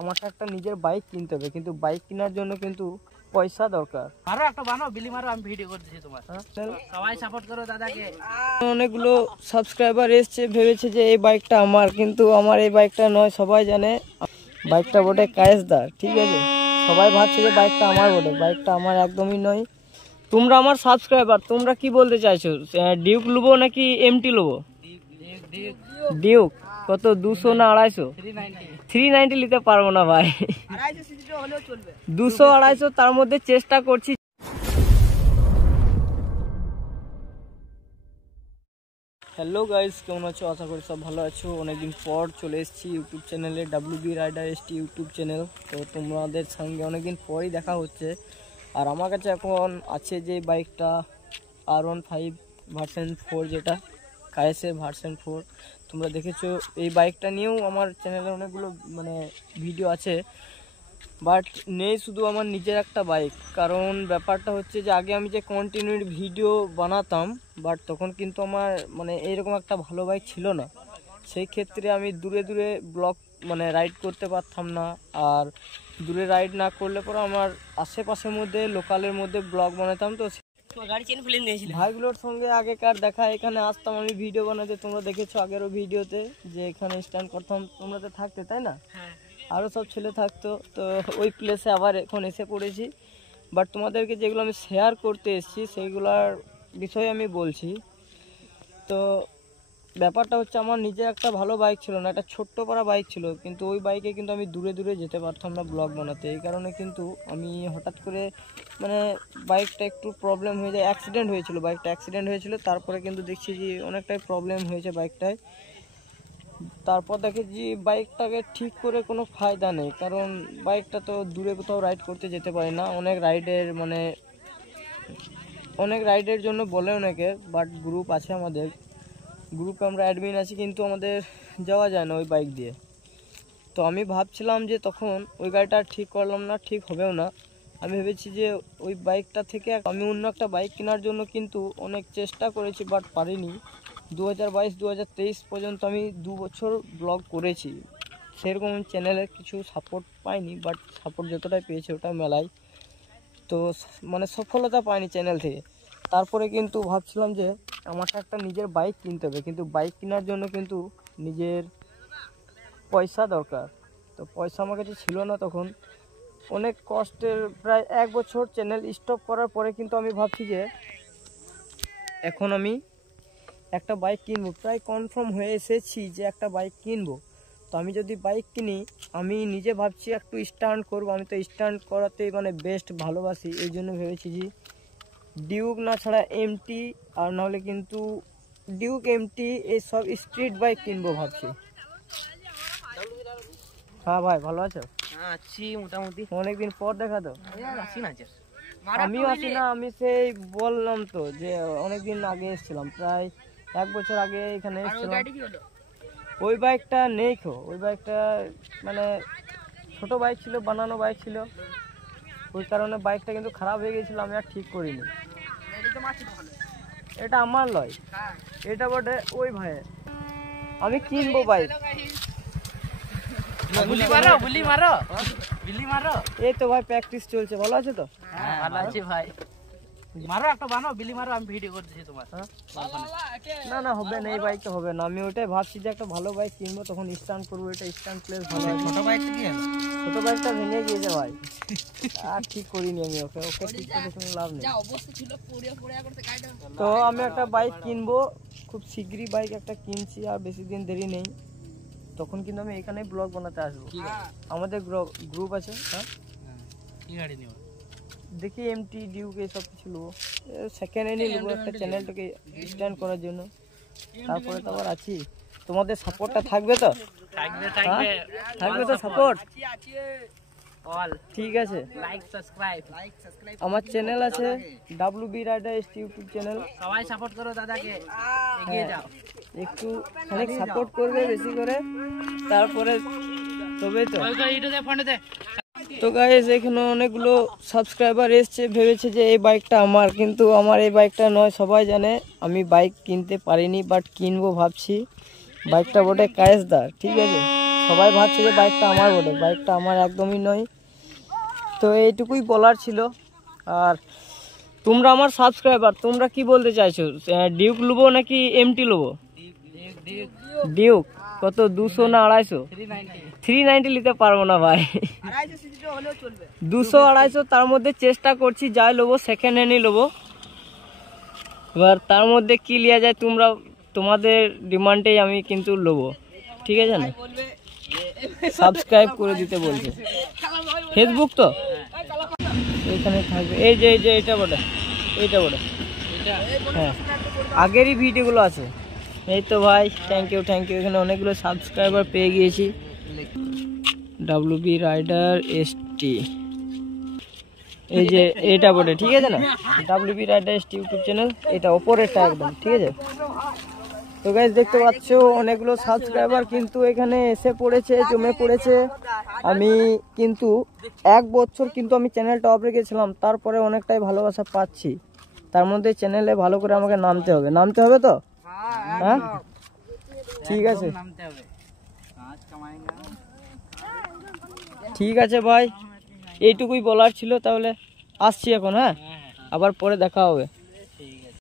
আমাকে একটা নিজের বাইক কিনতে হবে, কিন্তু বাইক কেনার জন্য কিন্তু পয়সা দরকার। মারো একটা বানাও, বিলি মারো, আমি ভিডিও করতেছি তোমার। সবাই সাপোর্ট করো দাদাকে। অনেকগুলো সাবস্ক্রাইবার এসছে, ভেবেছে যে এই বাইকটা আমার, কিন্তু আমার এই বাইকটা নয়। সবাই জানে বাইকটা বটে কায়েসদার, ঠিক আছে? সবাই ভাবছে যে বাইকটা আমার বটে, বাইকটা আমার একদমই নয়। তোমরা আমার সাবস্ক্রাইবার, তোমরা কি বলতে চাইছো? ডিউক নেবো নাকি এমটি নেবো? ডিউক কত, 200 না 250? 390 নিতে পারবো না ভাই, 200 250 তার মধ্যে চেষ্টা করছি। হ্যালো গাইস, কেমন আছো? আশা করি সব ভালো আছো। অনেকদিন পর চলে এসেছি ইউটিউব চ্যানেলে, WB rider ST YouTube channel. তো তোমাদের সঙ্গে অনেকদিন পরই দেখা হচ্ছে। আর আমার কাছে এখন আছে যে বাইকটা R15 ভার্সন 4, যেটা কায়েসের ভার্সন 4। তোমরা দেখেছো, এই বাইকটা নিয়েও আমার চ্যানেলে অনেকগুলো ভিডিও আছে, বাট নেই শুধু আমার নিজের একটা বাইক। কারণ ব্যাপারটা হচ্ছে যে আগে আমি যে কন্টিনিউড ভিডিও বানাতাম, বাট তখন কিন্তু আমার এইরকম একটা ভালো বাইক ছিল না। সেই ক্ষেত্রে আমি দূরে দূরে ব্লগ রাইড করতে পারতাম না। আর দূরে রাইড না করলে পরে আমার আশেপাশের মধ্যে লোকালের মধ্যে ব্লগ বানাতাম। তো ভাইগুলোর সঙ্গে আগেকার দেখা, এখানে আসতাম আমি ভিডিও বানাতে। তোমরা দেখেছো আগেরও ভিডিওতে যে এখানে স্ট্যান্ড করতাম, তোমরা তো থাকতে, তাই না? আরও সব ছেলে থাকতো। তো ওই প্লেসে আবার এখন এসে পড়েছি। বাট তোমাদেরকে যেগুলো আমি শেয়ার করতে এসেছি সেইগুলোর বিষয়ে আমি বলছি। তো ব্যাপারটা হচ্ছে, আমার নিজের একটা ভালো বাইক ছিল না, একটা ছোট্ট পাড়া বাইক ছিল, কিন্তু ওই বাইকে কিন্তু আমি দূরে দূরে যেতে পারতাম না ব্লগ বানাতে। এই কারণে কিন্তু আমি হঠাৎ করে বাইকটা একটু প্রবলেম হয়ে যায়, অ্যাক্সিডেন্ট হয়েছিল, বাইকটা অ্যাক্সিডেন্ট হয়েছিল। তারপরে কিন্তু দেখছি যে অনেকটাই প্রবলেম হয়েছে বাইকটায়। তারপর দেখেছি বাইকটাকে ঠিক করে কোনো ফায়দা নেই, কারণ বাইকটা তো দূরে কোথাও রাইড করতে যেতে পারি না। অনেক রাইডের জন্য বলে অনেকে, বাট গ্রুপ আছে আমাদের, গ্রুপে আমরা অ্যাডমিন আছি, কিন্তু আমাদের যাওয়া যায় না ওই বাইক দিয়ে। তো আমি ভাবছিলাম যে তখন ওই গাড়িটা ঠিক করলাম না, ঠিক হবেও না। আমি ভেবেছি যে ওই বাইকটা থেকে আমি অন্য একটা বাইক কেনার জন্য কিন্তু অনেক চেষ্টা করেছি, বাট পারিনি। 2022-2023 পর্যন্ত আমি 2 বছর ব্লগ করেছি। সেরকম চ্যানেলের কিছু সাপোর্ট পাইনি, বাট সাপোর্ট যতটাই পেয়েছি ওটা মেলায়। তো সফলতা পাইনি চ্যানেল থেকে। তারপরে কিন্তু ভাবছিলাম যে আমাকে একটা নিজের বাইক কিনতে হবে, কিন্তু বাইক কেনার জন্য কিন্তু নিজের পয়সা দরকার। তো পয়সা আমার কাছে ছিল না তখন। অনেক কষ্টের প্রায় 1 বছর চ্যানেল স্টপ করার পরে কিন্তু আমি ভাবছি যে এখন আমি একটা বাইক কিনবো। প্রায় কনফার্ম হয়ে এসেছি যে একটা বাইক কিনবো। তো আমি যদি বাইক কিনি, আমি নিজে ভাবছি একটু স্টান্ট করবো। আমি তো স্টান্ট করাতেই বেস্ট ভালোবাসি, এই জন্য ভেবেছি যে ডিউক না ছাড়া এমটি, আর নাহলে কিন্তু ডিউক এমটি এইসব স্ট্রিট বাইক কিনবো ভাবছি। হ্যাঁ ভাই, ভালো আছো? আছি মোটামুটি। অনেকদিন পর দেখা তো। আমিও আসি না, আমি সেই বললাম তো যে অনেকদিন আগে এসেছিলাম, প্রায় 1 বছর আগে এখানে এসেছিলাম। ওই বাইকটা নেই খো, ওই বাইকটা ছোট বাইক ছিল, বানানো বাইক ছিল, ওই কারণে বাইকটা কিন্তু খারাপ হয়ে গেছিল, আমি আর ঠিক করিনি। এটা আমার লয়, এটা বটে ওই ভাইয়ের। আমি কিনবো বাইক। এই তো ভাই প্র্যাকটিস চলছে। ভালো আছে তো? হ্যাঁ ভালো আছি ভাই। মারো একটা বানাও, বিলি মারো, আমি ভিডিও করতেছি তোমার। না হবে না, এই বাইকটা হবে না। আমি ওইটাই ভাবছি যে একটা ভালো বাইক কিনবো, তখন স্টান্ট করবো। এটা স্টান্ট প্লেস ভালো। ছোট বাইকটা কি হলো? ছোট বাইকটা ভেঙে গিয়েছে ভাই, আর ঠিক করিনি আমি। ওকে ঠিক করে কোনো লাভ নেই। তো আমি একটা বাইক কিনবো, খুব শীঘ্রই বাইক একটা কিনছি, আর বেশি দিন দেরি নেই। তখন কিন্তু আমি এখানে ব্লগ বানাতে আসবো। আমাদের গ্রুপ আছে। হ্যাঁ, কি গাড়ি নিব? দেখি এমটি, ডিউক এইসব কিছু নেবো। সেকেন্ড হ্যান্ডই নেবো একটা, চ্যানেলটাকে স্ট্যান্ড করার জন্য। তারপরে তো আবার আছি, তোমাদের সাপোর্টটা থাকবে তো? থাকবে তো সাপোর্ট? ঠিক আছে। Like subscribe. আমার চ্যানেল আছে WB rider ST YouTube channel. সবাই সাপোর্ট করো দাদাকে, এগিয়ে যাও। একটু অনেক সাপোর্ট করবে বেশি করে, তারপরে তবেই তো। তো গাইস, এখানে অনেকগুলো সাবস্ক্রাইবার এসছে, ভেবেছে যে এই বাইকটা আমার, কিন্তু আমার এই বাইকটা নয়। সবাই জানে আমি বাইক কিনতে পারিনি, বাট কিনবো ভাবছি। বাইকটা বটে কায়েসদার, ঠিক আছে? সবাই ভাবছে যে বাইকটা আমার বটে, বাইকটা আমার একদমই নয়। তো এইটুকুই বলার ছিল। আর তোমরা আমার সাবস্ক্রাইবার, তোমরা কি বলতে চাইছো, ডিউক নেবো নাকি এমটি নেবো? ডিউক কত, 200 না 250? 390 নিতে পারবো না ভাই, 200-250 তার মধ্যে চেষ্টা করছি যাই নেবো সেকেন্ড হ্যান্ডই নেবো। এবার তার মধ্যে কি লিয়া যায় তোমরা, তোমাদের ডিমান্ডেই আমি কিন্তু নেবো, ঠিক আছে না? সাবস্ক্রাইব করে দিতে বলছে। ফেসবুক তো এখানে থাকবে, এই যে এটা বটে, এইটা বটে, হ্যাঁ আগেরই ভিডিওগুলো আছে। এই তো ভাই, থ্যাংক ইউ। এখানে অনেকগুলো সাবস্ক্রাইবার পেয়ে গিয়েছি। WB রাইডার ST, এই যে এটা বটে, ঠিক আছে না? WB rider ST YouTube channel, এটা ওপরেরটা একদম, ঠিক আছে? তো গাইস দেখতে পাচ্ছ অনেকগুলো সাবস্ক্রাইবার কিন্তু এখানে এসে পড়েছে, জমে পড়েছে। আমি কিন্তু 1 বছর কিন্তু আমি চ্যানেলটা অফ রেখেছিলাম, তারপরে অনেকটাই ভালোবাসা পাচ্ছি। তার মধ্যে চ্যানেলে ভালো করে আমাকে নামতে হবে তো, হ্যাঁ ঠিক আছে, ঠিক আছে ভাই, এইটুকুই বলার ছিল। তাহলে আসছি এখন, হ্যাঁ আবার পরে দেখা হবে।